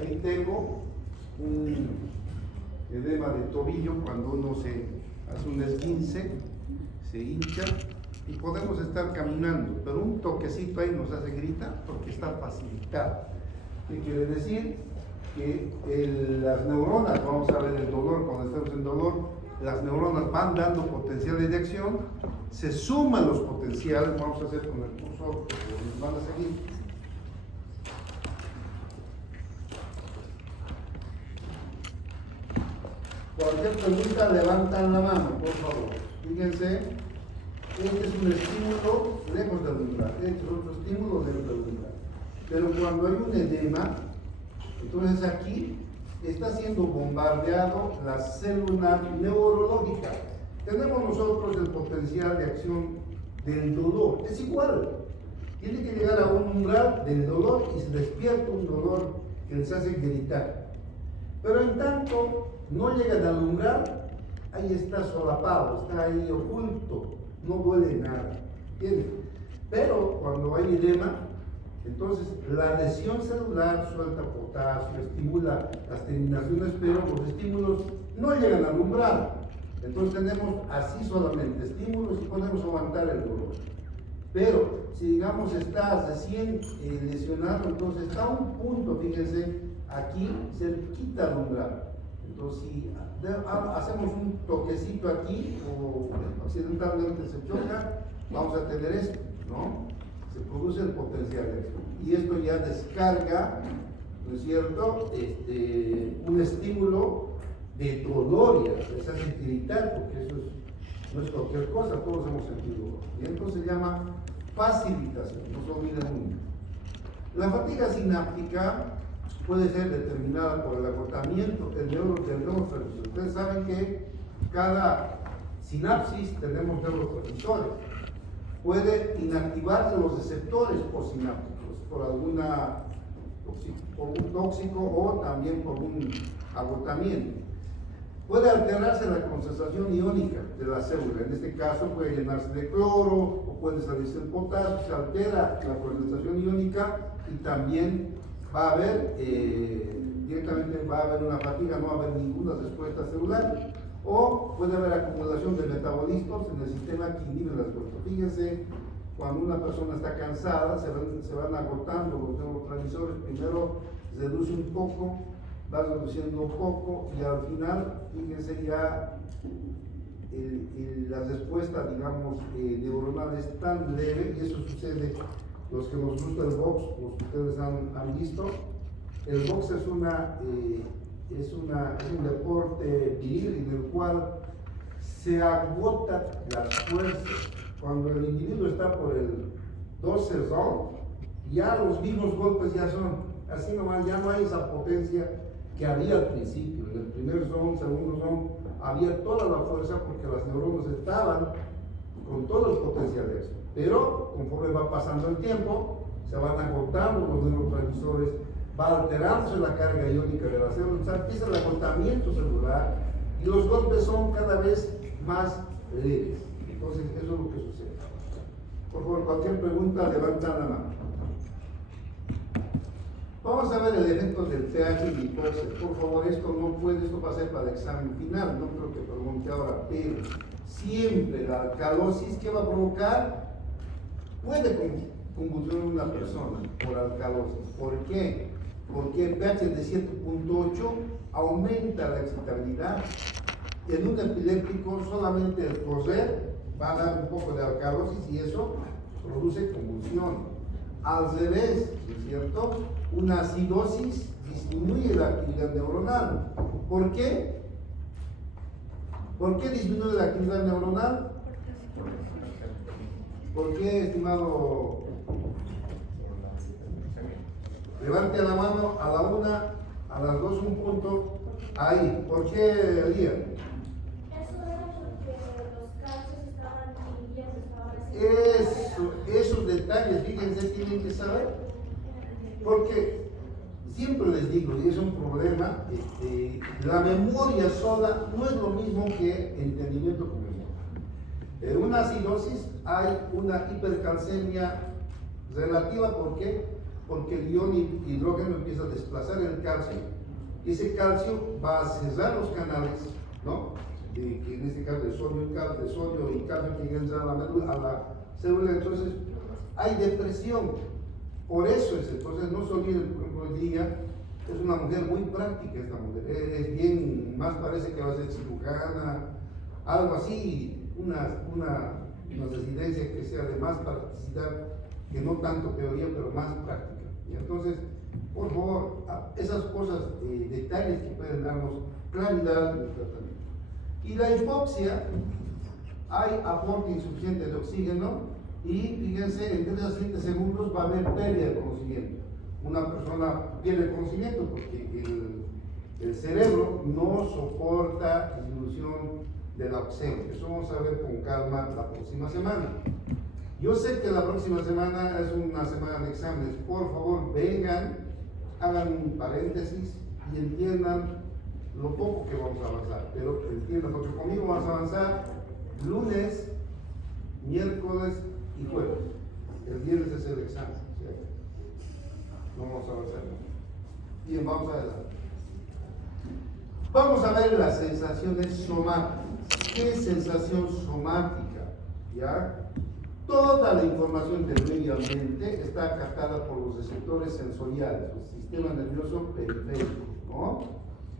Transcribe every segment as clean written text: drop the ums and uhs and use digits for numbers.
Ahí tengo un edema de tobillo cuando uno se hace un esguince, se hincha y podemos estar caminando, pero un toquecito ahí nos hace gritar porque está facilitado. ¿Qué quiere decir? Que las neuronas, vamos a ver el dolor, cuando estamos en dolor, las neuronas van dando potenciales de acción, se suman los potenciales, vamos a hacer con el cursor, porque nos van a seguir. Cualquier pregunta, levantan la mano, por favor. Fíjense, este es un estímulo lejos del umbral, este es otro estímulo lejos del umbral. Pero cuando hay un edema, entonces aquí está siendo bombardeado la célula neurológica. Tenemos nosotros el potencial de acción del dolor, es igual. Tiene que llegar a un umbral del dolor y se despierta un dolor que les hace gritar. Pero en tanto no llegan al umbral, ahí está solapado, está ahí oculto, no duele nada. ¿Entienden? Pero cuando hay edema, entonces la lesión celular suelta potasio, estimula las terminaciones, pero los estímulos no llegan al umbral. Entonces tenemos así solamente estímulos y podemos aguantar el dolor. Pero si digamos está recién lesionado, entonces está a un punto, fíjense, aquí cerquita al umbral. Entonces si hacemos un toquecito aquí o accidentalmente se choca, vamos a tener esto, ¿no? Se produce el potencial de acción. Y esto ya descarga, ¿no es cierto?, un estímulo de dolor, ya les hace gritar, porque eso no es cualquier cosa, todos hemos sentido dolor. Y entonces se llama facilitación, no se olviden nunca. La fatiga sináptica puede ser determinada por el agotamiento del neurotransmisor. Ustedes saben que cada sinapsis tenemos neurotransmisores. Puede inactivarse los receptores postsinápticos por un tóxico o también por un agotamiento. Puede alterarse la concentración iónica de la célula, en este caso puede llenarse de cloro o puede salirse el potasio, se altera la concentración iónica y también va a haber, directamente va a haber una fatiga, no va a haber ninguna respuesta celular, o puede haber acumulación de metabolitos en el sistema que inhibe la respuesta. Fíjense, cuando una persona está cansada, se van agotando los neurotransmisores, primero reduce un poco, va reduciendo un poco y al final, fíjense ya, la respuesta, digamos, neuronal es tan leve, y eso sucede, los que nos gusta el box, los que ustedes han visto, el box es un deporte viril en el cual se agotan las fuerzas. Cuando el individuo está por el 12 round, ya los mismos golpes ya son así nomás, ya no hay esa potencia que había al principio. En el primer round, segundo round, había toda la fuerza porque las neuronas estaban con todo el potencial de acción. Pero conforme va pasando el tiempo, se van agotando los neurotransmisores, va alterándose la carga iónica de la célula, o sea, empieza el agotamiento celular y los golpes son cada vez más leves. Entonces, eso es lo que sucede. Por favor, cualquier pregunta, levanta la mano. Vamos a ver el efecto del pH y hipoxia. Por favor, esto va a ser para el examen final, no creo que pregunte ahora, pero siempre la alcalosis, ¿qué va a provocar? Puede convulsionar una persona por alcalosis. ¿Por qué? Porque el pH de 7.8 aumenta la excitabilidad. En un epiléptico solamente el correr va a dar un poco de alcalosis y eso produce convulsión. Al revés, ¿es cierto? Una acidosis disminuye la actividad neuronal. ¿Por qué? ¿Por qué disminuye la actividad neuronal? ¿Por qué, estimado? Levante la mano a la 1, a las 2 un punto. Ahí. ¿Por qué, Elías? Eso era porque los calcios estaban inhibiendo, Esos detalles, fíjense, tienen que saber. Porque siempre les digo, y es un problema, la memoria sola no es lo mismo que entendimiento con memoria. En una acidosis hay una hipercalcemia relativa, ¿por qué? porque el ion hidrógeno empieza a desplazar el calcio, y ese calcio va a cerrar los canales, ¿no? Que en este caso de sodio y calcio que entra a la médula, a la célula, entonces hay depresión. Por eso es, entonces no se olviden, por ejemplo, hoy día es una mujer muy práctica esta mujer, es bien, más parece que va a ser cirujana, algo así, una residencia que sea de más practicidad, que no tanto teoría, pero más práctica. Y entonces, por favor, esas cosas, detalles que pueden darnos claridad en el tratamiento. Y la hipoxia, hay aporte insuficiente de oxígeno y fíjense, en 3 a 7 segundos va a haber pérdida de conocimiento. Una persona pierde conocimiento porque el cerebro no soporta disminución del oxígeno. Eso vamos a ver con calma la próxima semana. Yo sé que la próxima semana es una semana de exámenes. Por favor, vengan, hagan un paréntesis y entiendan lo poco que vamos a avanzar. Pero entiendan, porque conmigo vamos a avanzar lunes, miércoles y jueves. El viernes es el examen, ¿cierto? No vamos a avanzar. Bien, vamos adelante. Vamos a ver las sensaciones somáticas. ¿Qué es sensación somática? ¿Ya? Toda la información del medio ambiente está captada por los receptores sensoriales, el sistema nervioso periférico, ¿no?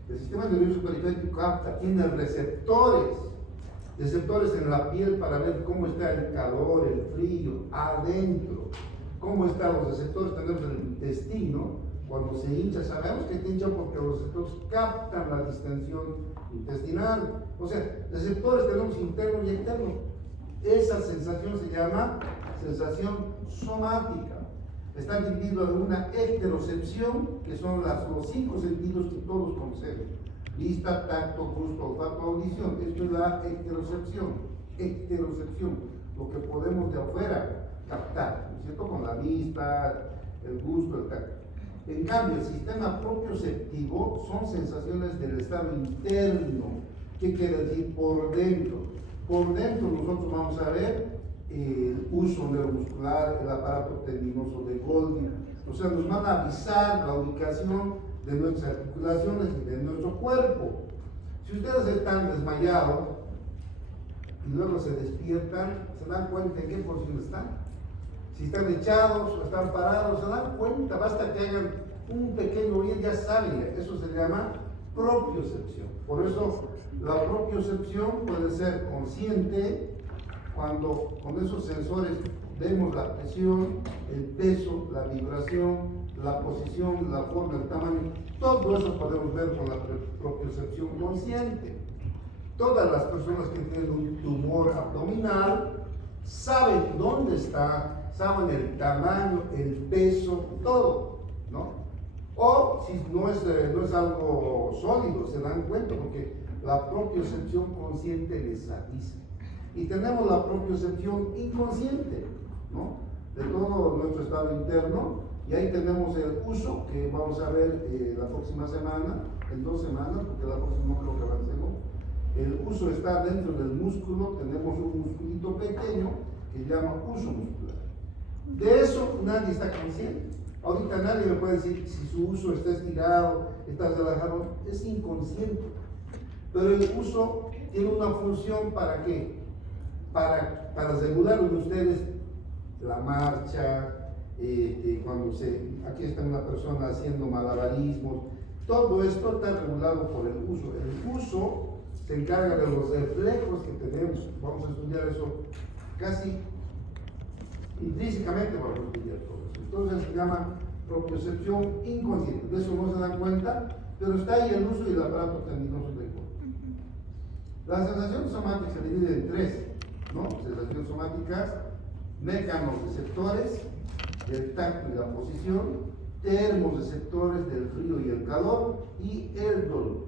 El sistema nervioso periférico capta, tiene receptores en la piel para ver cómo está el calor, el frío, adentro, cómo están los receptores. Tenemos el intestino, cuando se hincha, sabemos que está hinchado porque los receptores captan la distensión intestinal. O sea, receptores tenemos interno y externo. Esa sensación se llama sensación somática. Está dividido en una ecterocepción, que son los 5 sentidos que todos conocemos: vista, tacto, gusto, olfato, audición. Esto es la ecterocepción. Ecterocepción, lo que podemos de afuera captar, ¿no es cierto? Con la vista, el gusto, el tacto. En cambio, el sistema propioceptivo son sensaciones del estado interno. ¿Qué quiere decir? Por dentro. Por dentro nosotros vamos a ver el uso neuromuscular, el aparato tendinoso de Golgi. O sea, nos van a avisar la ubicación de nuestras articulaciones y de nuestro cuerpo. Si ustedes están desmayados y luego se despiertan, se dan cuenta en qué posición están. Si están echados o están parados, se dan cuenta, basta que hagan un pequeño bien, ya saben. Eso se llama propiocepción. Por eso la propiocepción puede ser consciente cuando con esos sensores vemos la presión, el peso, la vibración, la posición, la forma, el tamaño. Todo eso podemos ver con la propiocepción consciente. Todas las personas que tienen un tumor abdominal saben dónde está, saben el tamaño, el peso, todo, ¿no? O si no es algo sólido, se dan cuenta porque la propiocepción consciente les avisa. Y tenemos la propiocepción inconsciente, ¿no? De todo nuestro estado interno. Y ahí tenemos el uso, que vamos a ver la próxima semana, en 2 semanas, porque la próxima no creo que avancemos. El uso está dentro del músculo, tenemos un musculito pequeño que se llama uso muscular. De eso nadie está consciente. Ahorita nadie me puede decir si su uso está estirado, está relajado, es inconsciente. Pero el uso tiene una función ¿para qué? Para regular en ustedes la marcha, cuando aquí está una persona haciendo malabarismos, todo esto está regulado por el uso. El uso se encarga de los reflejos que tenemos. Vamos a estudiar eso casi intrínsecamente, vamos a estudiar todo eso. Entonces se llama propiocepción inconsciente. De eso no se dan cuenta, pero está ahí el uso y el aparato tendinoso del cuerpo. Las sensaciones somáticas se dividen en 3, ¿no? Sensaciones somáticas, mecanorreceptores del tacto y la posición, termorreceptores del frío y el calor, y el dolor.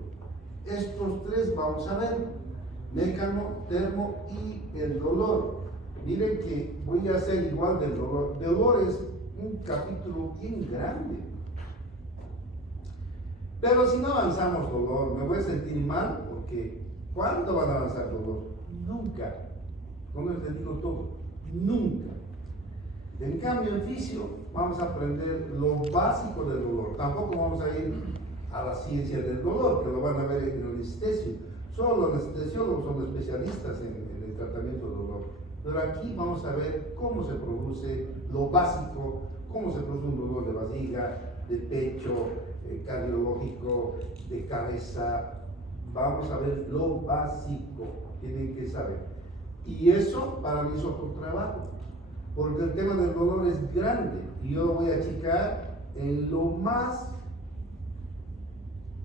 Estos 3 vamos a ver: mecano, termo y el dolor. Miren que voy a hacer igual del dolor. El dolor es un capítulo bien grande. Pero si no avanzamos dolor, me voy a sentir mal, porque ¿cuándo van a avanzar dolor? Nunca. Con eso les digo todo. Nunca. En cambio, en fisio vamos a aprender lo básico del dolor. Tampoco vamos a ir a la ciencia del dolor, que lo van a ver en el anestesio. Solo los anestesiólogos son especialistas en el tratamiento del dolor. Pero aquí vamos a ver cómo se produce lo básico, cómo se produce un dolor de vasija, de pecho, cardiológico, de cabeza. Vamos a ver lo básico, tienen que saber. Y eso para mí es otro trabajo, porque el tema del dolor es grande y yo lo voy a achicar en lo más,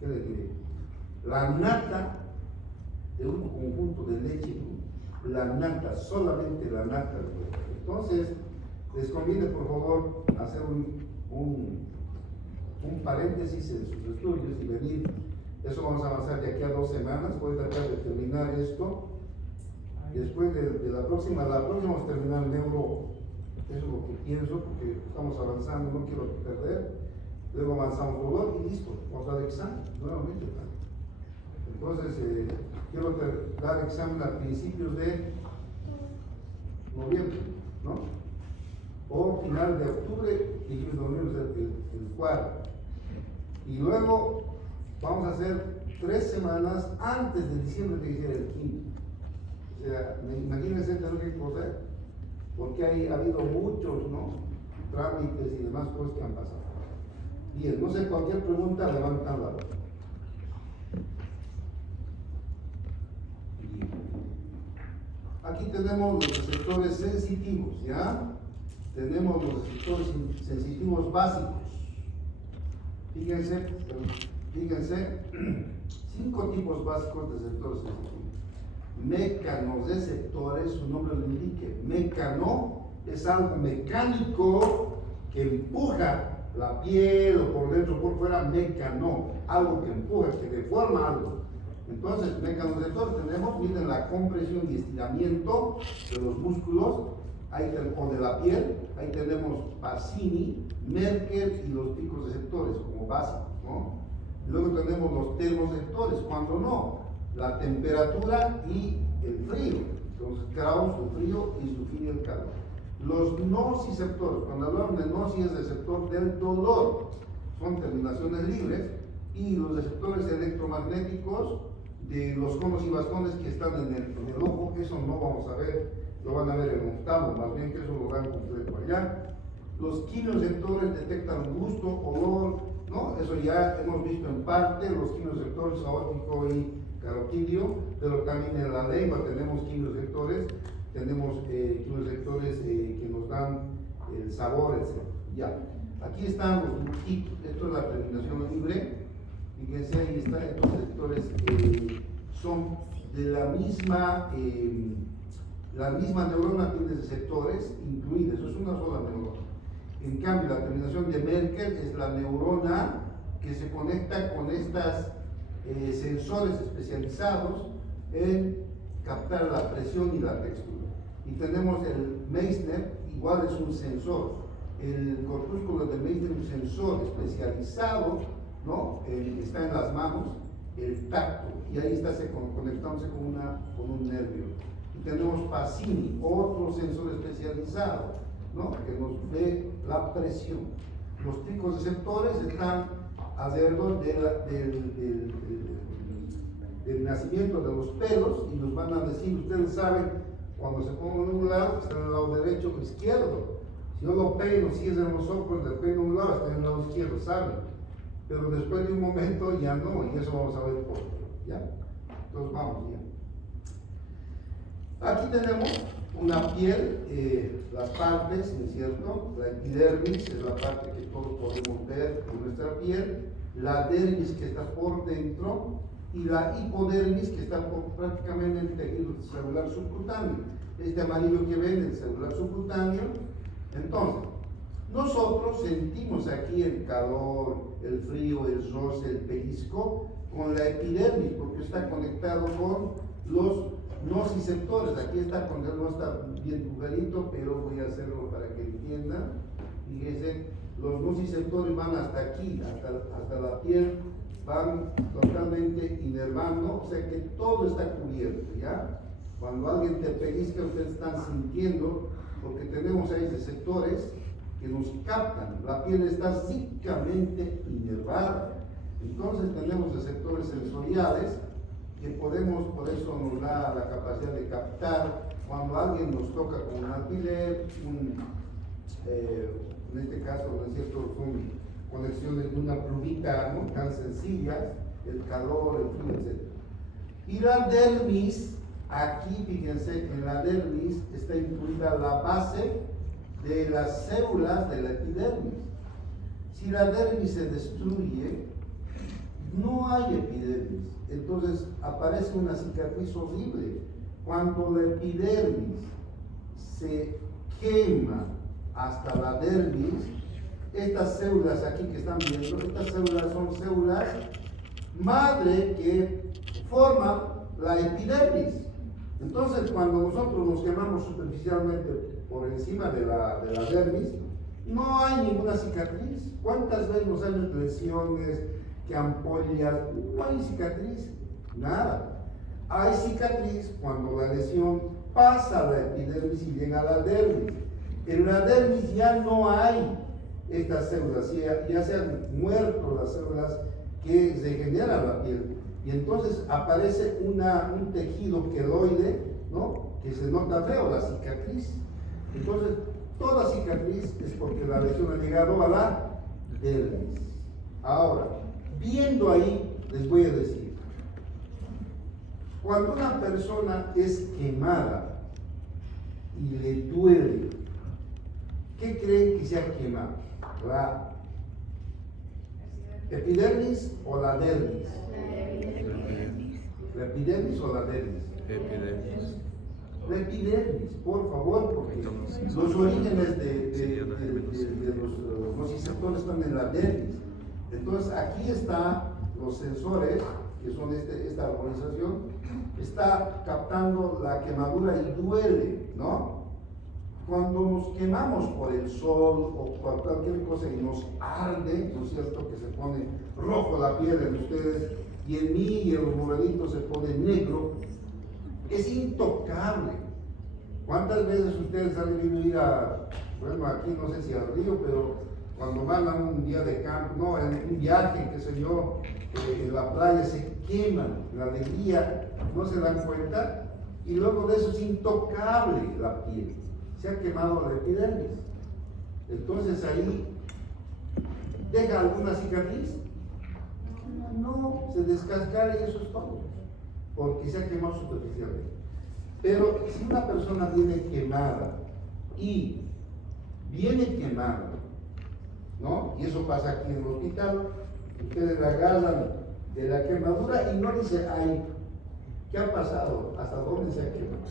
¿qué le diré? La nata de un conjunto de leche, la nata, solamente la nata del dolor. Entonces, les conviene por favor hacer un paréntesis en sus estudios y venir. Eso vamos a avanzar de aquí a 2 semanas. Voy a tratar de terminar esto. Después de la próxima vamos a terminar el neuro. Eso es lo que pienso, porque estamos avanzando, no quiero perder. Luego avanzamos dolor y listo. Vamos a dar examen nuevamente. Entonces, quiero dar examen a principios de noviembre, ¿no? O final de octubre, y de noviembre el 4. Y luego vamos a hacer 3 semanas antes de diciembre que hiciera el 5. O sea, imagínense tener que correr, porque ha habido muchos, ¿no?, trámites y demás cosas que han pasado. Bien, no sé, cualquier pregunta, levantan la mano. Aquí tenemos los receptores sensitivos, ¿ya? Tenemos los receptores sensitivos básicos. Fíjense, 5 tipos básicos de receptores sensitivos. Mecanorreceptores, su nombre lo indica. Mecano es algo mecánico que empuja la piel o por dentro o por fuera. Mecano, algo que empuja, que deforma algo. Entonces, mecanorreceptores tenemos, miren la compresión y estiramiento de los músculos o de la piel. Ahí tenemos Pacini, Merkel y los picos receptores como básicos, ¿no? Luego tenemos los termoreceptores, cuando no, la temperatura y el frío. Entonces, Krauss, el frío, y Zuffini, el calor. Los nociceptores, cuando hablamos de noci es receptor del dolor, son terminaciones libres, y los receptores electromagnéticos de los conos y bastones que están en el ojo, eso no vamos a ver, lo van a ver en octavo, más bien que eso lo dan completo allá. Los quimioreceptores detectan gusto, olor, ¿no? Eso ya hemos visto en parte, los quimioreceptores aórtico y carotidio, pero también en la lengua tenemos quimioreceptores, tenemos quimioreceptores que nos dan el sabor, etc. Ya, aquí están los multitos, esto es la terminación libre. Fíjense, ahí está, estos receptores son de la misma neurona, tiene receptores incluidos, eso es una sola neurona. En cambio, la terminación de Merkel es la neurona que se conecta con estos sensores especializados en captar la presión y la textura. Y tenemos el Meissner, igual es un sensor. El corpúsculo de Meissner es un sensor especializado, ¿no? Está en las manos, el tacto, y ahí está conectándose con un nervio. Y tenemos Pacini, otro sensor especializado, ¿no?, que nos ve la presión. Los picos receptores están alrededor del nacimiento de los pelos y nos van a decir, ustedes saben, cuando se pongan en un lado, están en el lado derecho o izquierdo. Si yo lo peino, cierran los ojos, le peino un lado, está en el lado izquierdo, ¿saben? Pero después de un momento ya no, y eso vamos a ver por qué, ¿ya? Entonces vamos, ya. Aquí tenemos una piel, las partes, ¿no es cierto? La epidermis es la parte que todos podemos ver en nuestra piel, la dermis que está por dentro y la hipodermis que está prácticamente en el tejido celular subcutáneo. Este amarillo que ven, el celular subcutáneo. Entonces, nosotros sentimos aquí el calor, el frío, el roce, el pellizco con la epidermis, porque está conectado con los nociceptores. Aquí está, no está bien dibugadito, pero voy a hacerlo para que entiendan. Fíjense, los nociceptores van hasta aquí, hasta la piel, van totalmente inervando, o sea que todo está cubierto, ¿ya? Cuando alguien te pellizca, ustedes están sintiendo porque tenemos ahí receptores que nos captan. La piel está psíquicamente inervada. Entonces tenemos receptores sensoriales que podemos, por eso nos da la capacidad de captar cuando alguien nos toca con un alfiler, en este caso, ¿no es cierto?, son conexiones de una plumita, ¿no?, tan sencillas, el calor, el frío, etc. Y la dermis, aquí fíjense, en la dermis está incluida la base de las células de la epidermis. Si la dermis se destruye, no hay epidermis, entonces aparece una cicatriz horrible. Cuando la epidermis se quema hasta la dermis, estas células aquí que están viendo, estas células son células madre que forman la epidermis. Entonces, cuando nosotros nos quemamos superficialmente por encima de la dermis, no hay ninguna cicatriz. ¿Cuántas veces nos han lesiones, que ampollas? No hay cicatriz, nada. Hay cicatriz cuando la lesión pasa a la epidermis y llega a la dermis. En la dermis ya no hay estas células, ya se han muerto las células que regeneran la piel. Y entonces aparece un tejido queloide, ¿no?, que se nota feo, la cicatriz. Entonces, toda cicatriz es porque la lesión ha llegado a la dermis. Ahora, viendo ahí, les voy a decir, cuando una persona es quemada y le duele, ¿qué creen que se ha quemado? ¿La epidermis o la dermis? ¿La epidermis o la dermis? Epidermis. La epidermis, por favor, porque los orígenes de los nociceptores están en la dermis. Entonces, aquí están los sensores, que son esta organización, está captando la quemadura y duele, ¿no? Cuando nos quemamos por el sol o por cualquier cosa y nos arde, ¿no es cierto?, que se pone rojo la piel en ustedes y en mí y en los moraditos se pone negro, es intocable. ¿Cuántas veces ustedes han debido ir bueno, aquí no sé si al río, pero cuando van a un día de campo, no, en un viaje, qué sé yo, en la playa se queman, la alegría, no se dan cuenta, y luego de eso es intocable la piel, se ha quemado la epidermis. Entonces ahí, ¿deja alguna cicatriz? No, se descascara y eso es todo, porque se ha quemado superficialmente. Pero si una persona viene quemada y viene quemada, ¿no?, y eso pasa aquí en el hospital, ustedes la agarran de la quemadura y no dice, ay, ¿qué ha pasado? ¿Hasta dónde se ha quemado?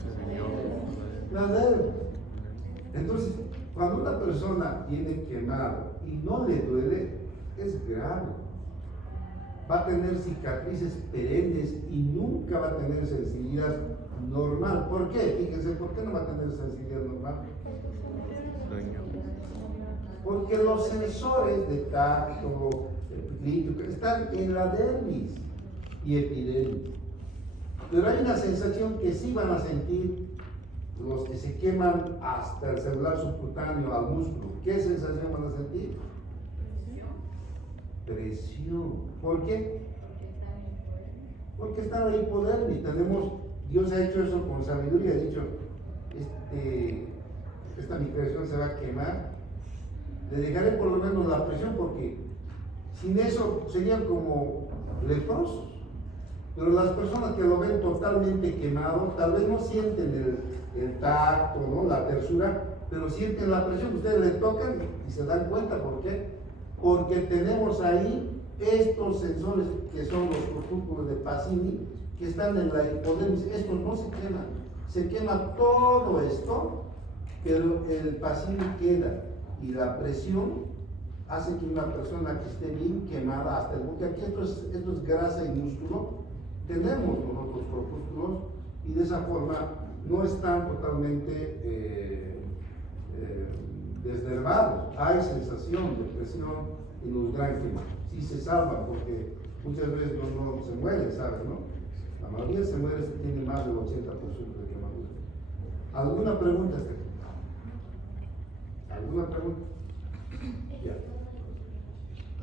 La dermis. Entonces, cuando una persona viene quemada y no le duele, es grave. Va a tener cicatrices perennes y nunca va a tener sensibilidad normal. ¿Por qué? Fíjense, ¿por qué no va a tener sensibilidad normal? Porque los sensores de tacto, están en la dermis y epidermis. Pero hay una sensación que sí van a sentir los que se queman hasta el celular subcutáneo, al músculo. ¿Qué sensación van a sentir? Presión. ¿Por qué? Porque está la hipodermis. Dios ha hecho eso con sabiduría, ha dicho, esta mi creación se va a quemar, le dejaré por lo menos la presión, porque sin eso serían como leprosos. Pero las personas que lo ven totalmente quemado, tal vez no sienten el tacto, ¿no?, la tersura, pero sienten la presión. Ustedes le tocan y se dan cuenta. ¿Por qué? Porque tenemos ahí estos sensores que son los corpúsculos de Pacini, que están en la hipodermis. Estos no se queman, se quema todo esto, pero el Pacini queda, y la presión hace que una persona que esté bien quemada hasta el porque aquí esto es grasa y músculo, tenemos nosotros corpúsculos, y de esa forma no están totalmente desnervados. Hay sensación de presión en los gránquemas, sí se salvan, porque muchas veces no se mueren, ¿sabes?, ¿no? La mayoría se muere si tiene más del 80% de quemadura. ¿Alguna pregunta hasta aquí? ¿Alguna pregunta? Ya.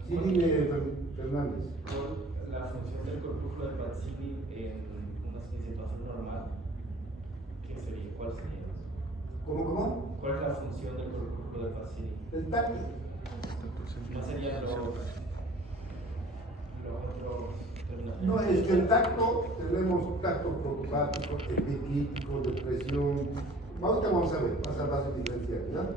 Sí, dime, Fernández. Por la función del corpúsculo de Pacini en una situación normal, ¿qué sería? ¿Cuál sería? ¿Cómo? ¿Cuál es la función del corpúsculo de Pacini? El tacto. No serían los otros términos. No, es que el tacto, tenemos tacto protopático, epicrítico, de presión. Ahorita vamos a ver, vas a diferenciar, ¿verdad?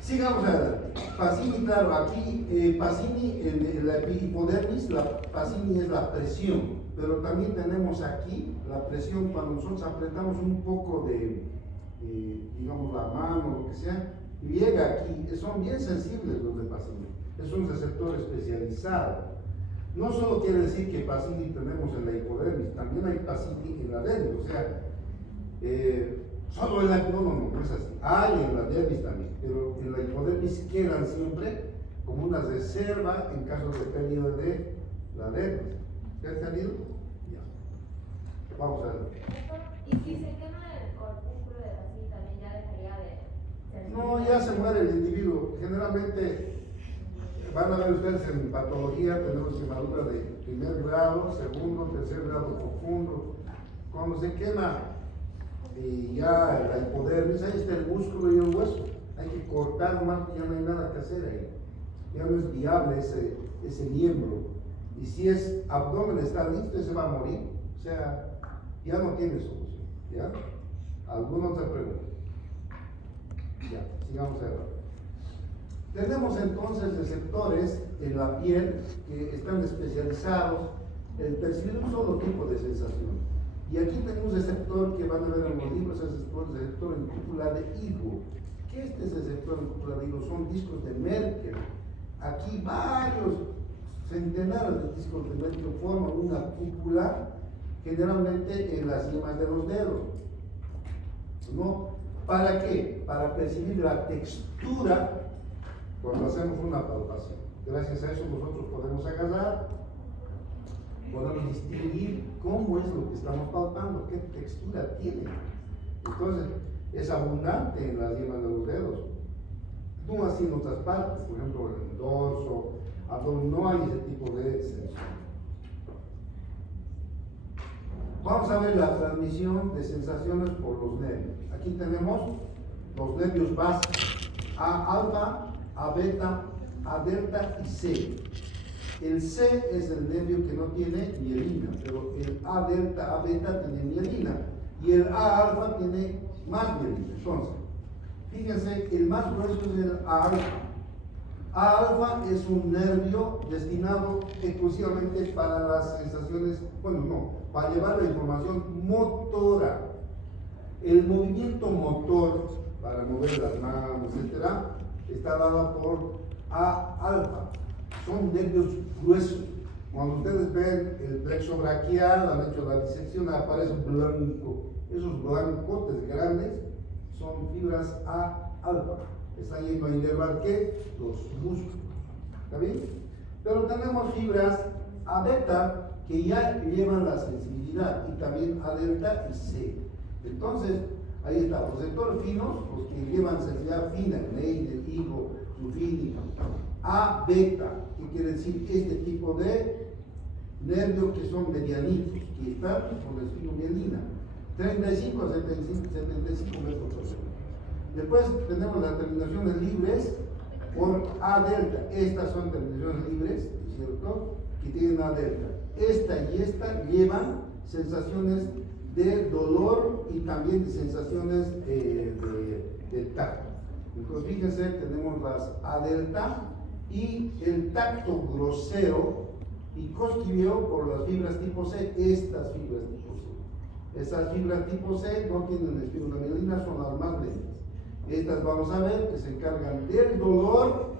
Sigamos adelante. Pacini, claro, aquí Pacini, la hipodermis, la Pacini es la presión, pero también tenemos aquí la presión cuando nosotros apretamos un poco de, digamos, la mano, lo que sea, y llega aquí. Son bien sensibles los de Pacini, es un receptor especializado. No solo quiere decir que Pacini tenemos en la hipodermis, también hay Pacini en la dermis, o sea, solo en la no es así. Hay en la dermis también, pero en la hipodermis quedan siempre como una reserva en caso de pérdida de la dermis. ¿Ya está salido? Ya. Vamos a ver. Y si se quema el corpúsculo de Pacini, también ya dejaría de ser. No, ya se muere el individuo. Generalmente van a ver ustedes en patología, tenemos quemadura de primer grado, segundo, tercer grado profundo. Cuando se quema ya la hipodermis, ahí está el músculo y el hueso. Hay que cortar nomás, ya no hay nada que hacer ahí. Ya no es viable ese miembro. Y si es abdomen está listo, se va a morir. O sea, ya no tiene solución. ¿Ya? ¿Alguna otra pregunta? Ya, sigamos adelante. Tenemos entonces receptores en la piel que están especializados en percibir un solo tipo de sensación. Y aquí tenemos un receptor que van a ver en los libros, es el receptor en cúpula de higo. ¿Qué es este receptor en cúpula de higo? Son discos de Merkel. Aquí varios centenares de discos de Merkel forman una cúpula, generalmente en las yemas de los dedos. ¿No? ¿Para qué? Para percibir la textura cuando hacemos una palpación. Gracias a eso nosotros podemos agarrar, podemos distinguir cómo es lo que estamos palpando, qué textura tiene. Entonces, es abundante en las yemas de los dedos. No así en otras partes, por ejemplo en el dorso, abdomen, no hay ese tipo de sensación. Vamos a ver la transmisión de sensaciones por los nervios. Aquí tenemos los nervios básicos, A alfa, A beta, A delta y C. El C es el nervio que no tiene mielina, pero el A delta, A beta tiene mielina y el A alfa tiene más mielina. Entonces, fíjense, el más grueso es el A alfa. A alfa es un nervio destinado exclusivamente para las sensaciones, bueno, no, para llevar la información motora. El movimiento motor, para mover las manos, etcétera, está dado por A alfa. Son nervios gruesos. Cuando ustedes ven el plexo braquial, han hecho la disección, aparece blanco. Esos blancotes grandes son fibras A alfa. Están yendo a inervar ¿qué? Los músculos. ¿Está bien? Pero tenemos fibras A beta que ya llevan la sensibilidad y también A delta y C. Entonces, ahí está, los receptores finos, los que llevan sensibilidad fina, Leiden, higo, sulfínico. A beta, que quiere decir este tipo de nervios que son medianitos, que están con esfinomielina, 35 a 75 metros por segundo. Después tenemos las terminaciones libres por A delta. Estas son terminaciones libres, ¿cierto? Que tienen A delta. Esta y esta llevan sensaciones de dolor y también de sensaciones de tacto. Entonces, fíjense, tenemos las A delta y el tacto grosero y cosquilleo por las fibras tipo C, estas fibras tipo C. Esas fibras tipo C no tienen esfinomielina, son las más lentas. Estas vamos a ver que se encargan del dolor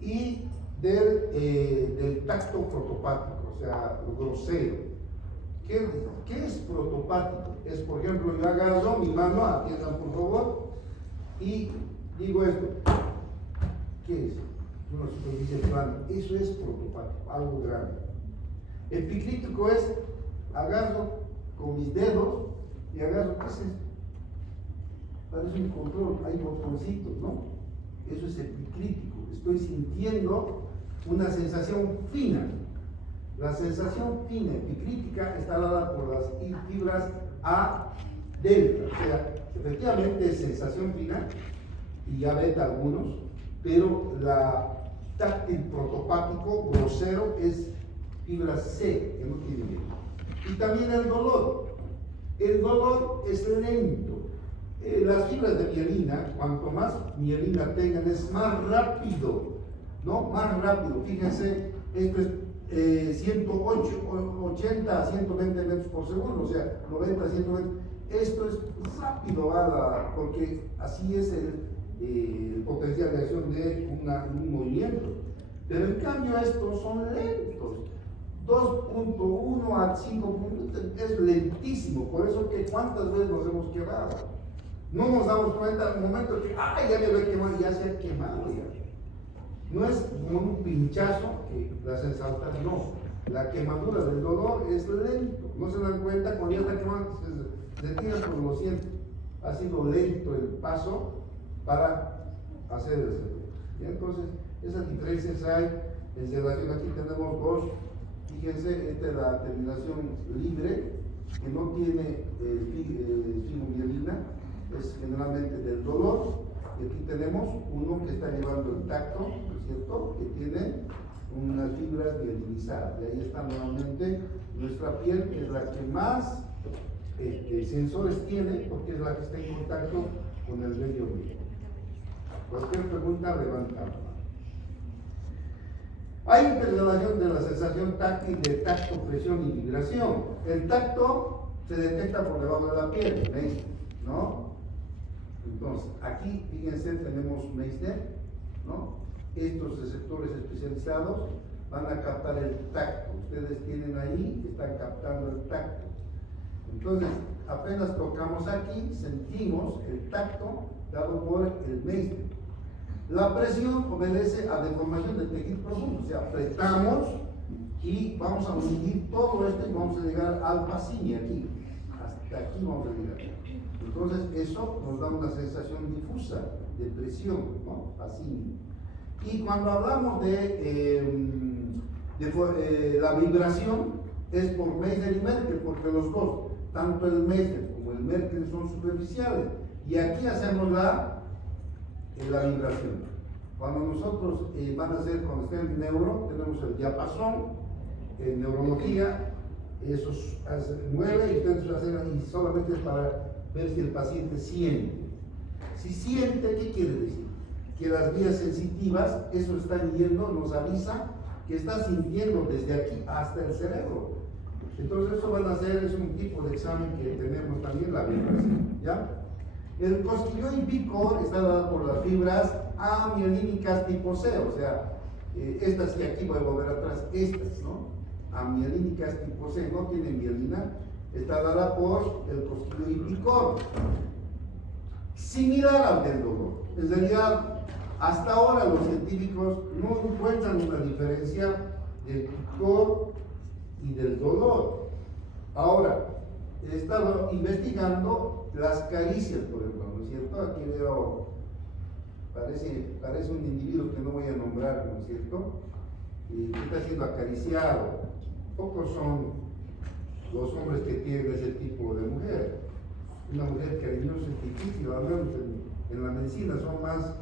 y del tacto protopático, o sea, lo grosero. ¿Qué es protopático? Es, por ejemplo, yo agarro mi mano, atiendan por favor, y digo esto. ¿Qué es? Uno se dice plano. Eso es protopático, algo grande. Epicrítico es, agarro con mis dedos y agarro, ¿qué es esto? parece un control, hay botoncitos, ¿no? Eso es epicrítico, estoy sintiendo una sensación fina. La sensación fina epicrítica está dada por las fibras A delta, o sea, efectivamente es sensación fina y A beta algunos, pero la táctil protopático grosero es fibra C, que no tiene bien. Y también el dolor. El dolor es lento. Las fibras de mielina, cuanto más mielina tengan, es más rápido, ¿no? Más rápido. Fíjense, esto es 80 a 120 metros por segundo, o sea, 90 a 120. Esto es rápido, porque así es el potencial de acción de un movimiento. Pero en cambio estos son lentos. 2.1 a 5 puntos es lentísimo, por eso que cuántas veces nos hemos quemado. No nos damos cuenta en el momento que, ¡ay, ya me voy a quemar! Ya se ha quemado ya. No es como un pinchazo que la hacen saltar, no. La quemadura del dolor es lento. No se dan cuenta cuando ya está quemando, se tira por lo siento. Ha sido lento el paso para hacer el cerebro. Y entonces, esas diferencias hay en relación. Aquí tenemos dos. Fíjense, esta es la terminación libre, que no tiene fibromielina, es generalmente del dolor. Y aquí tenemos uno que está llevando el tacto, ¿no es cierto?, que tiene unas fibras mielinizadas. Y ahí está nuevamente nuestra piel, que es la que más sensores tiene, porque es la que está en contacto con el medio ambiente. Cualquier pregunta, levanta la mano. Hay interrelación de la sensación táctil de tacto, presión y vibración. El tacto se detecta por debajo de la piel, ¿veis? ¿No? Entonces, aquí, fíjense, tenemos Meissner, ¿no? Estos receptores especializados van a captar el tacto. Ustedes tienen ahí, están captando el tacto. Entonces, apenas tocamos aquí, sentimos el tacto dado por el Meissner. La presión obedece a deformación del tejido profundo, o sea, apretamos y vamos a hundir todo esto y vamos a llegar al fasciño aquí, hasta aquí vamos a llegar. Entonces eso nos da una sensación difusa de presión, ¿no? Fasciño. Y cuando hablamos de la vibración es por Meissner y Merkel, porque los dos, tanto el Meissner como el Merkel son superficiales. Y aquí hacemos la vibración. Cuando nosotros van a hacer, cuando esté en neuro, tenemos el diapasón, en neurología, eso se mueve y ustedes hacen, y solamente es para ver si el paciente siente. Si siente, ¿qué quiere decir? Que las vías sensitivas, eso está yendo, nos avisa que está sintiendo desde aquí hasta el cerebro. Entonces eso van a hacer, es un tipo de examen que tenemos también, la vibración, ¿ya? El cosquillón y picor está dado por las fibras amielínicas tipo C, o sea, estas que aquí voy a volver atrás, estas, ¿no? Amielínicas tipo C, no tienen mielina, está dada por el cosquillón y picor. Similar al del dolor. En realidad, hasta ahora los científicos no encuentran una diferencia del picor y del dolor. Ahora, he estado investigando las caricias, por ejemplo, ¿no es cierto? Aquí veo, parece un individuo que no voy a nombrar, ¿no es cierto? Y que está siendo acariciado. Pocos son los hombres que tienen ese tipo de mujer. Una mujer cariñosa es difícil, al menos en la medicina son más,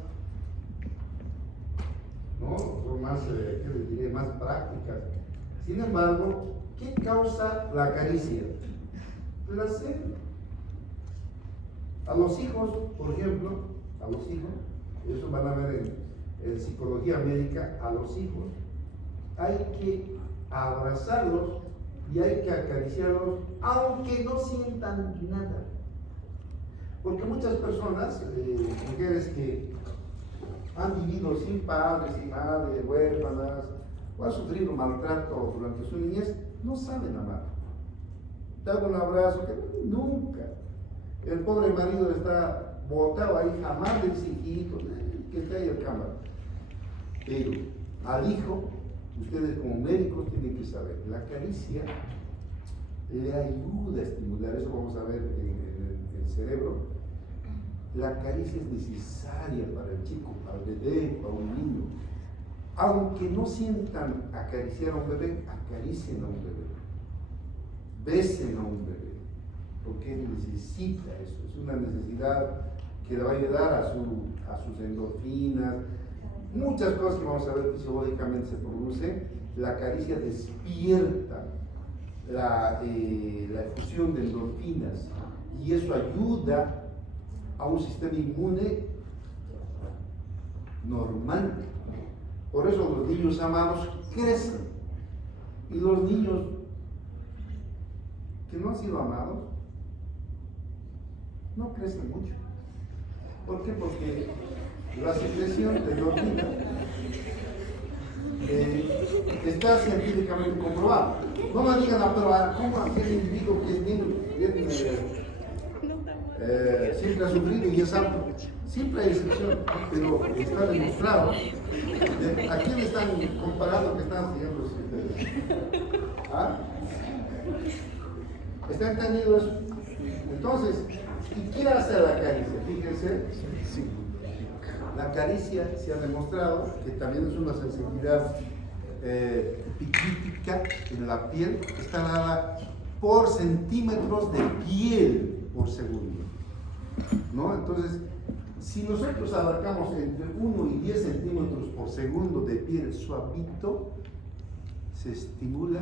¿no? Son más, ¿qué les diré? Más prácticas. Sin embargo, ¿qué causa la caricia? Placer. A los hijos, por ejemplo, a los hijos, eso van a ver en psicología médica, a los hijos hay que abrazarlos y hay que acariciarlos aunque no sientan nada. Porque muchas personas, mujeres que han vivido sin padres, sin madre, huérfanas, o han sufrido maltrato durante su niñez, no saben amar. Te hago un abrazo, que nunca. El pobre marido está botado ahí, jamás le dice hijito, que está ahí el cámara. Pero al hijo, ustedes como médicos tienen que saber, la caricia le ayuda a estimular, eso vamos a ver en el cerebro, La caricia es necesaria para el chico, para el bebé, para un niño. Aunque no sientan acariciar a un bebé, acaricien a un bebé. Besen a un bebé, porque él necesita eso, es una necesidad que le va a ayudar a sus endorfinas, muchas cosas que vamos a ver fisiológicamente se produce. La caricia despierta la efusión de endorfinas y eso ayuda a un sistema inmune normal. Por eso los niños amados crecen y los niños que no han sido amados no crecen mucho. ¿Por qué? Porque la secreción de endorfina está científicamente comprobada. No me digan, pero ¿cómo aquel individuo que es niño siempre ha sufrido y es alto? Siempre hay excepción, pero está demostrado. ¿A quién están comparando que están siguiendo ustedes? ¿Ah? ¿Está entendido eso? Entonces, ¿y qué hace la caricia? Fíjense, la caricia se ha demostrado que también es una sensibilidad picítica en la piel, que está dada por centímetros de piel por segundo, ¿no? Entonces, si nosotros abarcamos entre 1 y 10 centímetros por segundo de piel suavito, se estimula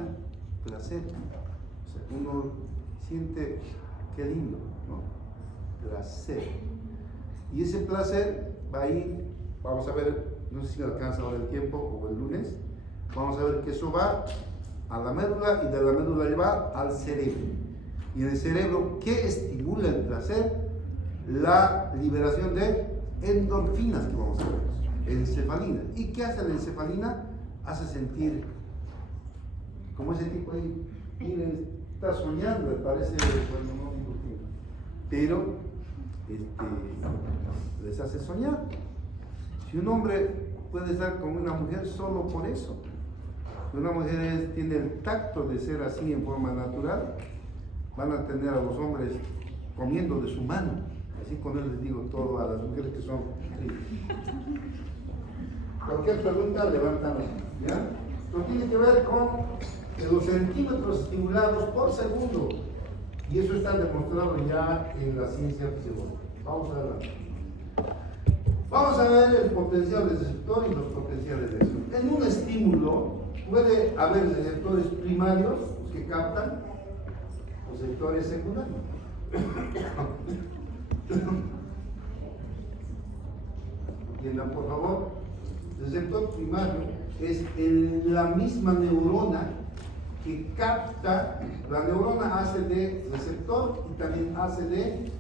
placer. O sea, uno siente, qué lindo, ¿no? Placer. Y ese placer va a ir, vamos a ver, no sé si me alcanza ahora el tiempo o el lunes, vamos a ver que eso va a la médula y de la médula va al cerebro. Y en el cerebro, ¿qué estimula el placer? La liberación de endorfinas que vamos a ver, encefalina. ¿Y qué hace la encefalina? Hace sentir, como ese tipo ahí, miren, está soñando, parece, bueno, no digo qué, pero les hace soñar. Si un hombre puede estar con una mujer solo por eso, una mujer tiene el tacto de ser así en forma natural, van a tener a los hombres comiendo de su mano. Así con él les digo todo a las mujeres que son frías. Cualquier pregunta, levántame, ¿ya? Esto tiene que ver con los centímetros estimulados por segundo. Y eso está demostrado ya en la ciencia fisiológica. Vamos a ver. Vamos a ver el potencial del receptor y los potenciales de eso. En un estímulo puede haber receptores primarios, los que captan, o receptores secundarios. Entiendan, por favor. El receptor primario es la misma neurona que capta. La neurona hace de receptor y también hace de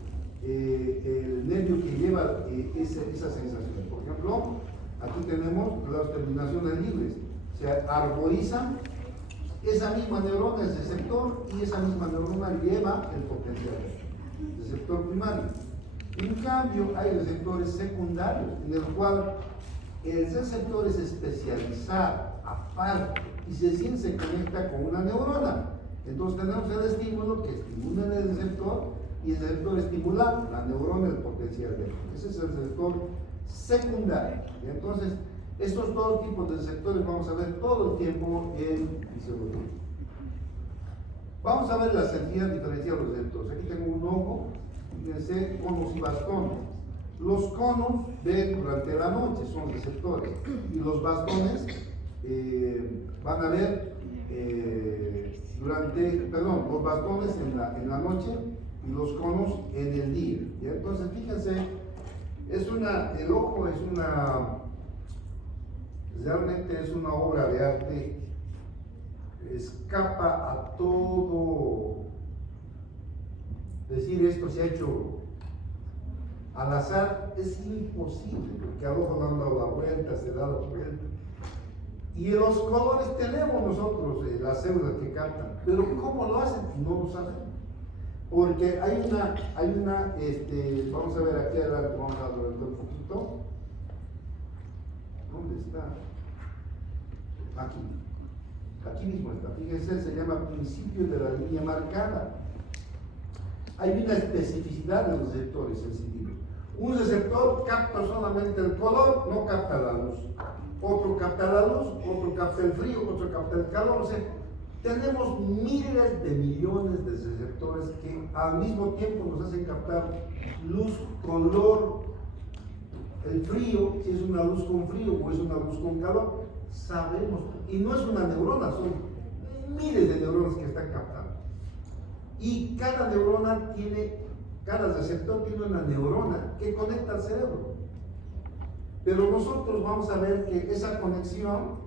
el nervio que lleva esa sensación. Por ejemplo, aquí tenemos las terminaciones libres. Se arborizan, esa misma neurona es receptor y esa misma neurona lleva el potencial. Receptor primario. En cambio, hay receptores secundarios, en el cual el receptor es especializado, aparte, y recién se conecta con una neurona. Entonces tenemos el estímulo que estimula el receptor y el receptor estimula la neurona del potencial de él. Ese es el receptor secundario. Y entonces, estos dos tipos de receptores vamos a ver todo el tiempo en fisiología. Vamos a ver la sensibilidad diferencial de los receptores. Aquí tengo un ojo, fíjense, conos y bastones. Los conos ven durante la noche, son receptores, y los bastones van a ver los bastones en la noche y los conos en el día. ¿Ya? Entonces, fíjense, el ojo realmente es una obra de arte, escapa a todo. Decir esto se ha hecho al azar es imposible, porque al ojo le han dado la vuelta, se da la vuelta. Y en los colores tenemos nosotros las células que captan, pero ¿cómo lo hacen? No lo sabemos. Porque hay una, vamos a ver aquí adelante, vamos a ver un poquito. ¿Dónde está? Aquí mismo está. Fíjense, se llama principio de la línea marcada. Hay una especificidad de los receptores sensitivos. Un receptor capta solamente el color, no capta la luz. Otro capta la luz, otro capta el frío, otro capta el calor. O sea, tenemos miles de millones de receptores que al mismo tiempo nos hacen captar luz, color, el frío, si es una luz con frío o es una luz con calor, sabemos. Y no es una neurona, son miles de neuronas que están captando. Y cada neurona cada receptor tiene una neurona que conecta al cerebro. Pero nosotros vamos a ver que esa conexión,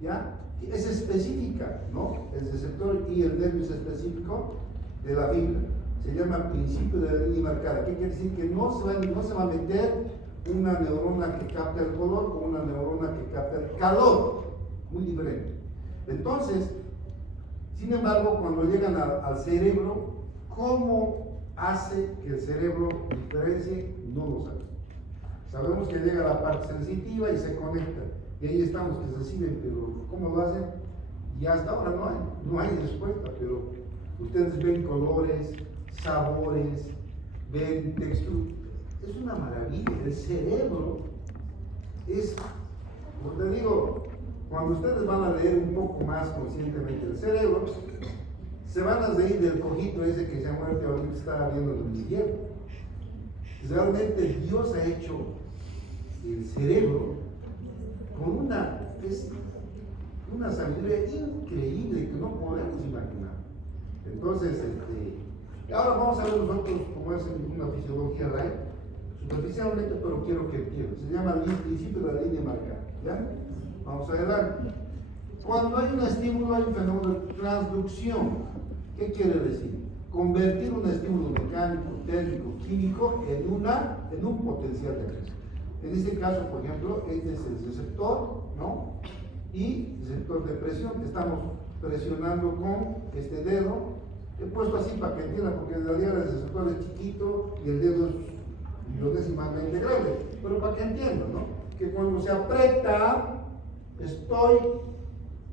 ¿ya?, es específica, ¿no? El receptor y el nervio es específico de la fibra. Se llama principio de la línea marcada. ¿Qué quiere decir? Que no se va a meter una neurona que capta el color con una neurona que capta el calor. Muy diferente. Entonces, sin embargo, cuando llegan al cerebro, ¿cómo hace que el cerebro diferencie? No lo sabemos. Sabemos que llega a la parte sensitiva y se conecta. Y ahí estamos, que reciben, pero ¿cómo lo hacen? Y hasta ahora no hay respuesta, pero ustedes ven colores, sabores, ven texturas. Es una maravilla. El cerebro es, como te digo, cuando ustedes van a leer un poco más conscientemente el cerebro, se van a reír del cojito ese que se ha muerto ahorita, estaba viendo en el izquierdo. Realmente Dios ha hecho el cerebro con una sabiduría increíble que no podemos imaginar. Entonces, ahora vamos a ver nosotros cómo es una fisiología light, superficialmente, pero quiero que entiendan. Se llama el principio de la línea marcada. ¿Ya? Vamos adelante. Cuando hay un estímulo, hay un fenómeno de transducción. ¿Qué quiere decir? Convertir un estímulo mecánico, térmico, químico en un potencial de acción. En este caso, por ejemplo, este es el receptor, ¿no? Y receptor de presión, que estamos presionando con este dedo. He puesto así para que entiendan, porque en realidad el receptor es chiquito y el dedo es millonésimamente grande. Pero para que entiendan, ¿no? Que cuando se aprieta, estoy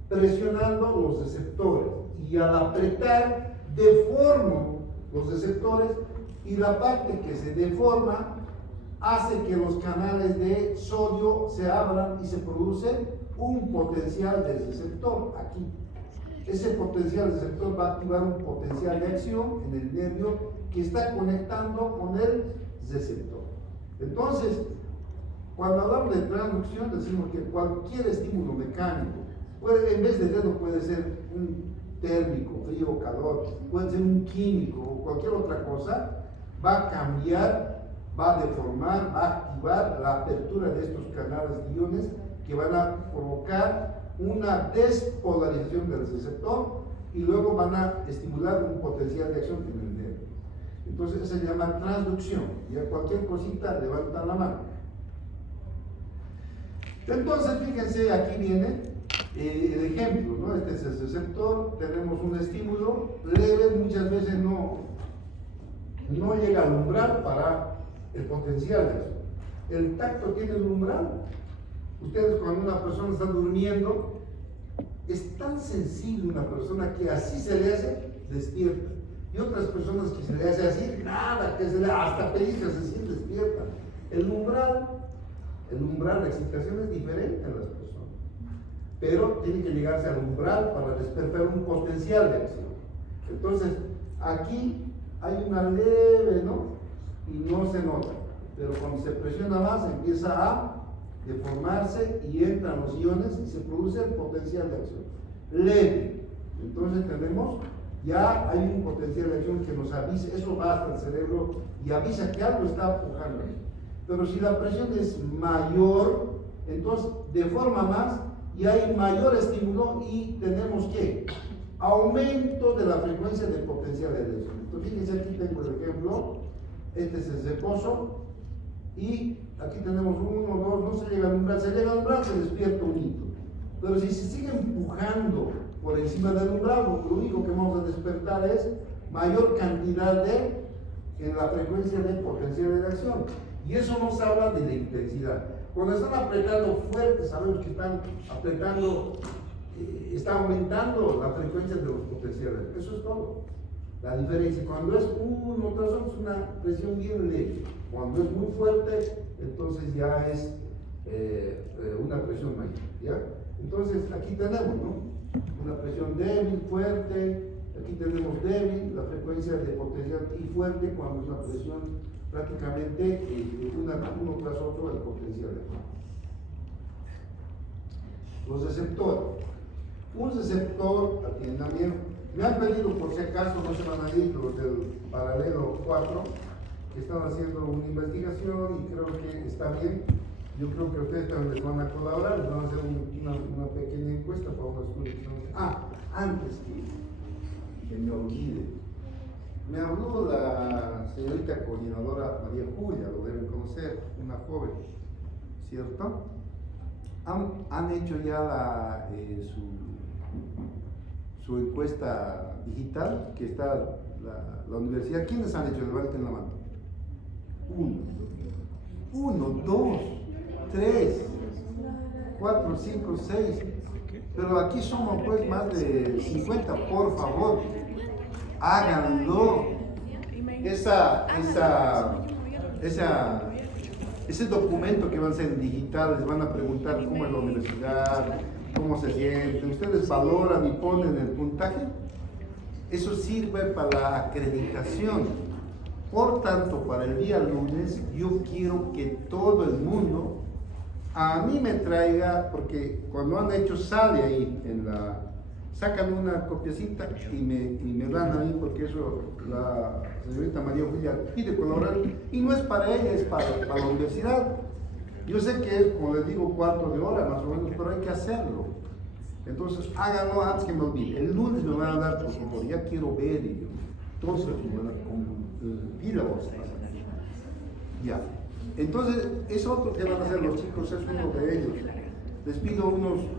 presionando los receptores. Y al apretar, deformo los receptores y la parte que se deforma hace que los canales de sodio se abran y se produce un potencial del receptor aquí. Ese potencial receptor va a activar un potencial de acción en el nervio que está conectando con el receptor. Entonces, cuando hablamos de transducción, decimos que cualquier estímulo mecánico, en vez de dedo puede ser un térmico, frío, calor, puede ser un químico o cualquier otra cosa, va a cambiar, va a deformar, va a activar la apertura de estos canales de iones que van a provocar una despolarización del receptor y luego van a estimular un potencial de acción en el nervio. Entonces se llama transducción. Y a cualquier cosita levantan la mano. Entonces fíjense, aquí viene el ejemplo, ¿no? Este es el receptor, tenemos un estímulo leve, muchas veces no llega al umbral para el potencial de acción. El tacto tiene un umbral. Ustedes, cuando una persona está durmiendo, es tan sensible una persona que así se le hace, despierta. Y otras personas que se le hace así, nada, que se le hasta pellizca, se siente despierta. El umbral, la excitación es diferente en las personas. Pero tiene que llegarse al umbral para despertar un potencial de acción. Entonces, aquí hay una leve, ¿no? Y no se nota. Pero cuando se presiona más, empieza a deformarse y entran los iones y se produce el potencial de acción. Leve. Entonces tenemos, ya hay un potencial de acción que nos avisa, eso va hasta el cerebro y avisa que algo está empujando. Pero si la presión es mayor, entonces deforma más y hay mayor estímulo y tenemos que aumento de la frecuencia del potencial de acción. Entonces fíjense, aquí tengo el ejemplo, este es el reposo y aquí tenemos 1, 2, no se llega al umbral, se llega al umbral, se despierta un hito. Pero si se sigue empujando por encima del umbral, lo único que vamos a despertar es mayor cantidad en la frecuencia de potencial de acción. Y eso nos habla de la intensidad. Cuando están apretando fuerte, sabemos que están apretando, está aumentando la frecuencia de los potenciales. Eso es todo. La diferencia, cuando es uno tras otro, es una presión bien leve. Cuando es muy fuerte, entonces ya es una presión mayor, ¿ya? Entonces, aquí tenemos, ¿no? Una presión débil, fuerte, aquí tenemos débil, la frecuencia de potencial, y fuerte cuando es una presión prácticamente uno tras otro el potencial. Los receptores. Un receptor, atiendan bien, me han pedido por si acaso no se van a ir los del paralelo 4, que están haciendo una investigación y creo que está bien. Yo creo que ustedes también les van a colaborar, les van a hacer una pequeña encuesta para un estudio que estamos haciendo. Antes que me olvide, me habló la señorita coordinadora María Julia, lo deben conocer, una joven, ¿cierto? Han hecho ya su encuesta digital, que está la universidad. ¿Quiénes han hecho? Levanten la mano. Uno, dos, 3, 4, 5, 6. Pero aquí somos pues más de 50, por favor. Háganlo. Ese documento que van a ser digital, les van a preguntar cómo es la universidad, cómo se sienten. Ustedes valoran y ponen el puntaje. Eso sirve para la acreditación. Por tanto, para el día lunes, yo quiero que todo el mundo a mí me traiga, porque cuando han hecho sale ahí, sacan una copiecita y me dan a mí, porque eso la señorita María Julia pide colaborar, y no es para ella, es para la universidad. Yo sé que es, como les digo, 1/4 de hora más o menos, pero hay que hacerlo. Entonces háganlo antes que me olvide. El lunes me van a dar, por favor, ya quiero ver ellos. Entonces, con pila vos. Ya. Entonces, es otro que van a hacer los chicos, es uno de ellos. Les pido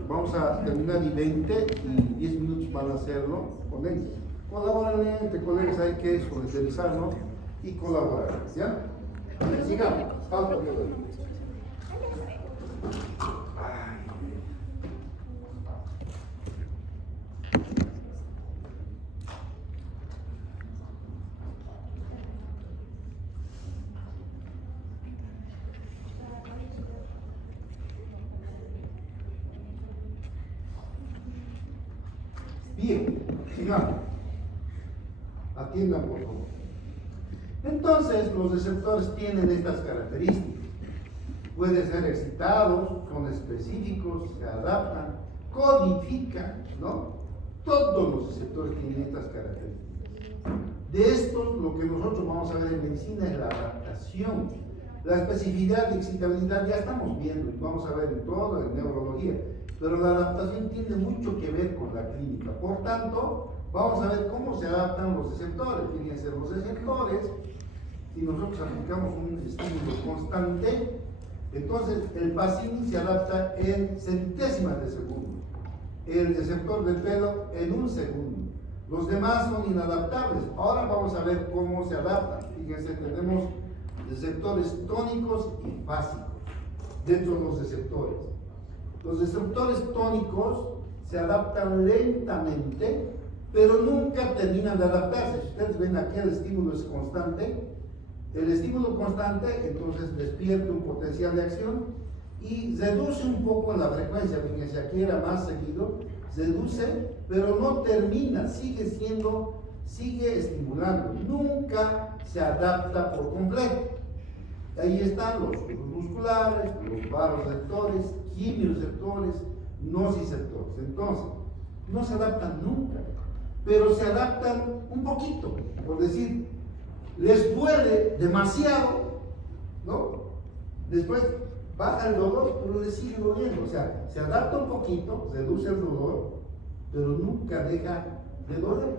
vamos a terminar y 20 y 10 minutos van a hacerlo con ellos. Colaboran entre colegas, hay que solidarizarnos y colaborar, ¿ya? Sigamos. Bien, sigamos. Atiendan por favor. Entonces, los receptores tienen estas características. Pueden ser excitados, son específicos, se adaptan, codifican, ¿no? Todos los receptores tienen estas características. De estos, lo que nosotros vamos a ver en medicina es la adaptación. La especificidad y excitabilidad ya estamos viendo, y vamos a ver en todo, en neurología. Pero la adaptación tiene mucho que ver con la clínica. Por tanto, vamos a ver cómo se adaptan los receptores. Fíjense, los receptores, si nosotros aplicamos un estímulo constante, entonces el Pacini se adapta en centésimas de segundo. El receptor del pelo en 1 segundo. Los demás son inadaptables. Ahora vamos a ver cómo se adaptan. Fíjense, tenemos receptores tónicos y básicos dentro de los receptores. Los receptores tónicos se adaptan lentamente, pero nunca terminan de adaptarse. Si ustedes ven aquí, el estímulo es constante. El estímulo constante, entonces, despierta un potencial de acción y reduce un poco la frecuencia. Fíjense, aquí era más seguido, reduce, pero no termina, sigue estimulando. Nunca se adapta por completo. Ahí están los musculares, los vasoreceptores, quimioreceptores, nociceptores. Entonces, no se adaptan nunca, pero se adaptan un poquito. Por decir, les duele demasiado, ¿no? Después baja el dolor, pero les sigue doliendo. O sea, se adapta un poquito, reduce el dolor, pero nunca deja de doler.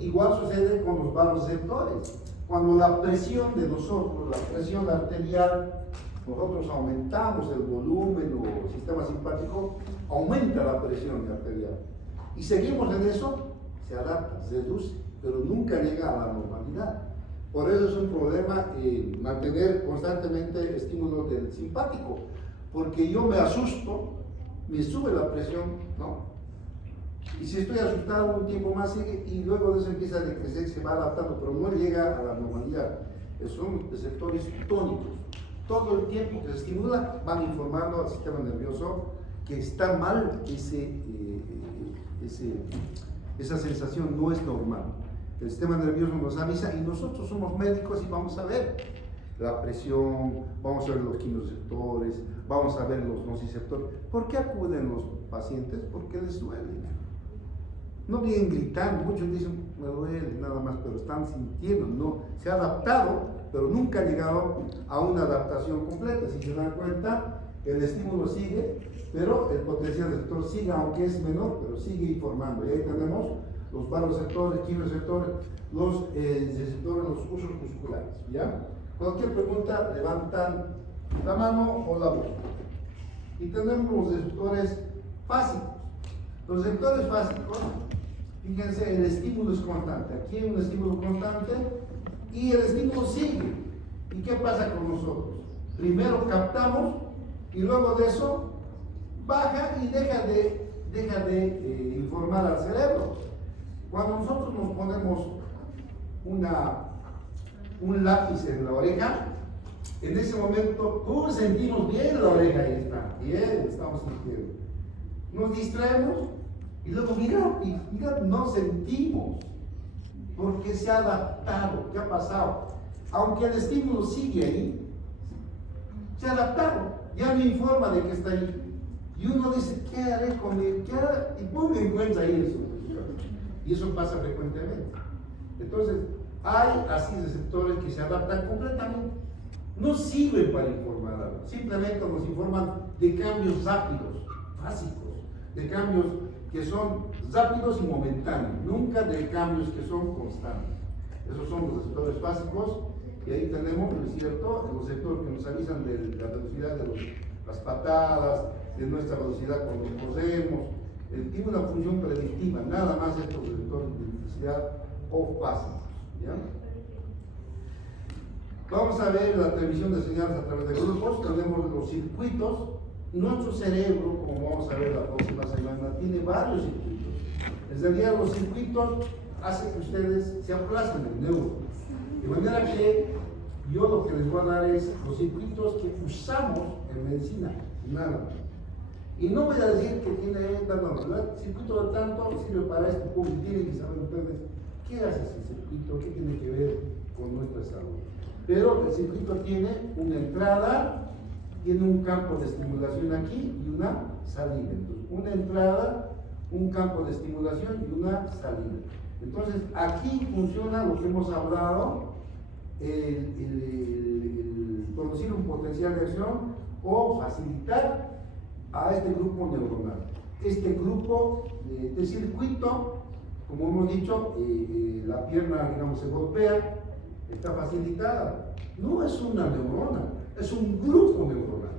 Igual sucede con los vasoreceptores. Cuando la presión de nosotros, la presión arterial, nosotros aumentamos el volumen o sistema simpático, aumenta la presión arterial. Y seguimos en eso, se adapta, se reduce, pero nunca llega a la normalidad. Por eso es un problema mantener constantemente estímulo del simpático, porque yo me asusto, me sube la presión, ¿no? Y si estoy asustado un tiempo más sigue y luego de eso empieza a decrecer, se va adaptando, pero no llega a la normalidad. Son receptores tónicos. Todo el tiempo que se estimula van informando al sistema nervioso que está mal esa sensación, no es normal. El sistema nervioso nos avisa y nosotros somos médicos y vamos a ver la presión, vamos a ver los quimioreceptores, vamos a ver los nociceptores. ¿Por qué acuden los pacientes? Porque les duele. No vienen gritando, muchos dicen, me duele nada más, pero están sintiendo, no, se ha adaptado, pero nunca ha llegado a una adaptación completa. Si se dan cuenta, el estímulo sigue, pero el potencial receptor sigue, aunque es menor, pero sigue informando. Y ahí tenemos los vasoreceptores, quimioreceptores, los receptores, los usos musculares, ¿ya? Cualquier pregunta, levantan la mano o la voz. Y tenemos los receptores básicos. Los receptores básicos, fíjense, el estímulo es constante. Aquí hay un estímulo constante y el estímulo sigue. ¿Y qué pasa con nosotros? Primero captamos y luego de eso baja y deja de informar al cerebro. Cuando nosotros nos ponemos un lápiz en la oreja, en ese momento sentimos bien la oreja, ahí está, bien, estamos sintiendo. Nos distraemos y luego mira, no sentimos, porque se ha adaptado. ¿Qué ha pasado? Aunque el estímulo sigue ahí, se ha adaptado, ya no informa de que está ahí. Y uno dice, ¿qué haré con él? ¿Qué haré? Y pum, encuentra ahí eso. Y eso pasa frecuentemente. Entonces, hay así receptores que se adaptan completamente. No sirven para informar algo, simplemente nos informan de cambios rápidos, básicos, de cambios que son rápidos y momentáneos, nunca de cambios que son constantes. Esos son los receptores básicos, y ahí tenemos, ¿no es cierto?, los receptores que nos avisan de la velocidad de las patadas, de nuestra velocidad cuando corremos. Tiene una función predictiva, nada más estos receptores de electricidad o básicos, ¿ya? Vamos a ver la transmisión de señales a través de grupos. Tenemos los circuitos. Nuestro cerebro, como vamos a ver la próxima semana, tiene varios circuitos. En realidad los circuitos hacen que ustedes se aplacen el neuro. De manera que yo lo que les voy a dar es los circuitos que usamos en medicina, nada más. Y no voy a decir que tiene el circuito de tanto sirve para esto, porque tienen que saber ustedes qué hace ese circuito, qué tiene que ver con nuestra salud. Pero el circuito tiene una entrada, tiene un campo de estimulación aquí y una salida. Entonces, una entrada, un campo de estimulación y una salida. Entonces, aquí funciona lo que hemos hablado, el producir un potencial de acción o facilitar a este grupo neuronal. Este grupo de circuito, como hemos dicho, la pierna, digamos, se golpea, está facilitada. No es una neurona, es un grupo neuronal.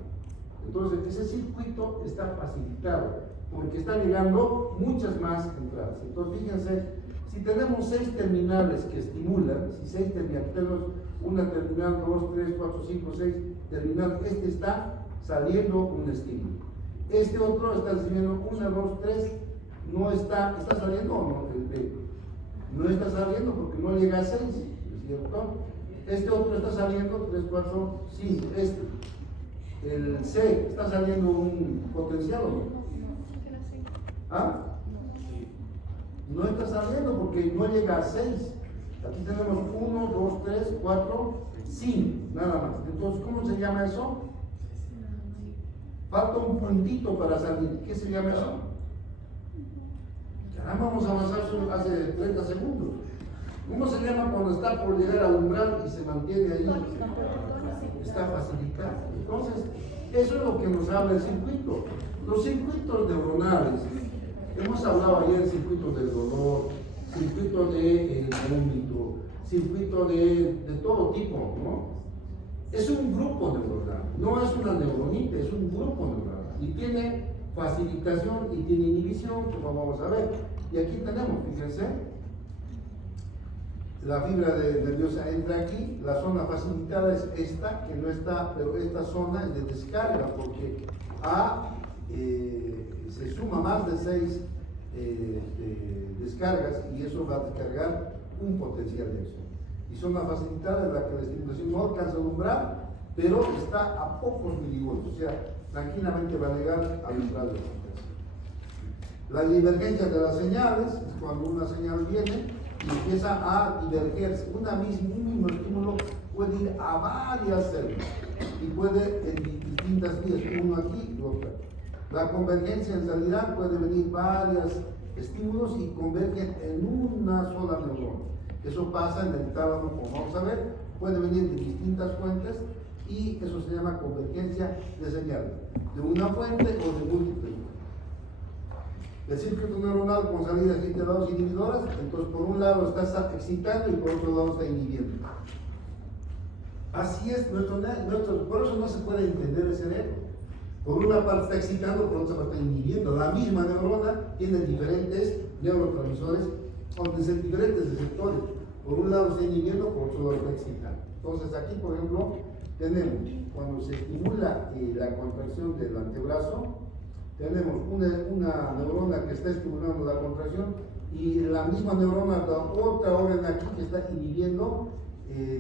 Entonces, ese circuito está facilitado porque está llegando muchas más entradas. Entonces, fíjense, si tenemos 6 terminales que estimulan, si 6 terminales, tenemos una terminal, 2, 3, 4, 5, 6 terminales, este está saliendo un estímulo. Este otro está recibiendo 1, 2, 3, no está saliendo o no, el B. No está saliendo porque no llega a 6, ¿es cierto? Este otro está saliendo 3, 4, 5, el C, está saliendo un potencial o no. ¿Ah? No está saliendo porque no llega a 6. Aquí tenemos 1, 2, 3, 4, 5, nada más. Entonces, ¿cómo se llama eso? Falta un puntito para salir. ¿Qué se llama eso? Ya vamos a avanzar hace 30 segundos. ¿Cómo se llama cuando está por llegar al umbral y se mantiene ahí? Está facilitado. Entonces, eso es lo que nos habla el circuito. Los circuitos neuronales, hemos hablado ayer de circuitos del dolor, circuitos de vómito, circuitos de todo tipo, ¿no? Es un grupo neuronal, no es una neuronita, es un grupo neuronal. Y tiene facilitación y tiene inhibición, como vamos a ver. Y aquí tenemos, fíjense, la fibra nerviosa entra aquí, la zona facilitada es esta, que no está, pero esta zona es de descarga, porque se suma más de 6 descargas y eso va a descargar un potencial de acción. Y son una facilitada en la que la estimulación no alcanza el umbral, pero está a pocos milivoltios, o sea, tranquilamente va a llegar al umbral de compensación. La divergencia de las señales es cuando una señal viene y empieza a divergerse. Un mismo estímulo puede ir a varias células y puede en distintas vías, uno aquí y otro aquí. La convergencia en realidad puede venir varios estímulos y convergen en una sola neurona. Eso pasa en el tálamo, como vamos a ver, puede venir de distintas fuentes y eso se llama convergencia de señales, de una fuente o de múltiples. El circuito neuronal con salidas integradas inhibidoras, entonces por un lado está excitando y por otro lado está inhibiendo. Así es, por eso no se puede entender el cerebro. Por una parte está excitando, por otra parte está inhibiendo. La misma neurona tiene diferentes neurotransmisores con diferentes receptores. Por un lado está inhibiendo, por otro lado está excitando. Entonces aquí, por ejemplo, tenemos, cuando se estimula la contracción del antebrazo, tenemos una neurona que está estimulando la contracción y la misma neurona da otra orden aquí que está inhibiendo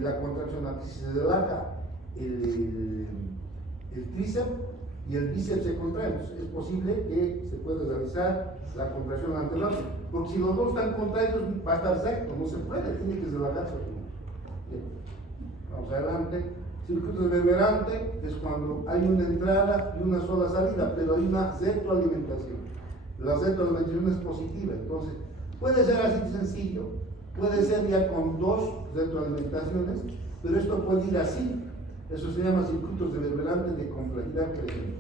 la contracción. Aquí se relaja el tríceps y el bíceps se contrae. Entonces es posible que se pueda realizar la contracción del antebrazo, porque si los dos están contraídos va a estar recto, no se puede, tiene que relajarse. Bien. Vamos adelante. Circuito reverberante es cuando hay una entrada y una sola salida, pero hay una retroalimentación. La retroalimentación es positiva, entonces puede ser así de sencillo, puede ser ya con dos retroalimentaciones, pero esto puede ir así. Eso se llama circuitos reverberantes de complejidad creciente.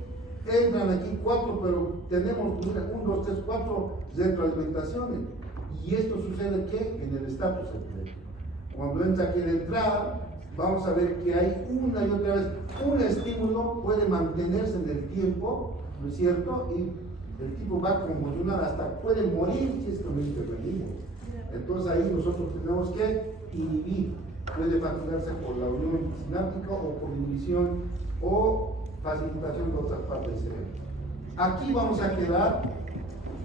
Entran aquí 4, pero tenemos 1, 2, 3, 4 retroalimentaciones. Y esto sucede ¿qué? En el estatus epiléptico. Cuando entra aquí la entrada, vamos a ver que hay una y otra vez un estímulo puede mantenerse en el tiempo, ¿no es cierto? Y el tipo va a convulsionar hasta puede morir si es que no intervenimos. Entonces ahí nosotros tenemos que inhibir. Puede fatigarse por la unión sináptica o por inhibición o facilitación de otras partes del cerebro. Aquí vamos a quedar.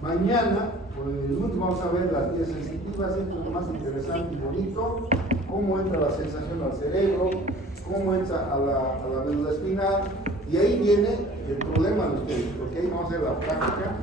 Mañana, pues el lunes vamos a ver las vías sensitivas, esto es lo más interesante y bonito, cómo entra la sensación al cerebro, cómo entra a la médula espinal, y ahí viene el problema de ustedes, porque ahí vamos a ver la práctica.